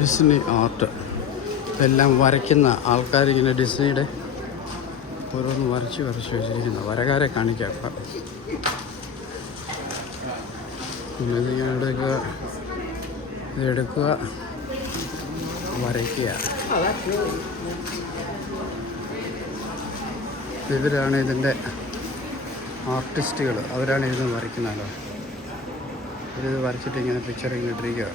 Disney art. ഇതെല്ലാം വരയ്ക്കുന്ന ആൾക്കാരിങ്ങനെ ഡിസ്നിയുടെ ഓരോന്ന് വരച്ച് വെച്ചിരിക്കുന്ന വരകാരെ കാണിക്കാം. ഇതിങ്ങനെ ഇതെടുക്കുക, വരയ്ക്കുക. ഇവരാണ് ഇതിൻ്റെ ആർട്ടിസ്റ്റുകൾ. അവരാണ് ഇതിന് വരയ്ക്കുന്നതല്ലോ. ഇത് വരച്ചിട്ട് ഇങ്ങനെ പിക്ചർ ഇങ്ങനെ ഇട്ടിരിക്കുക.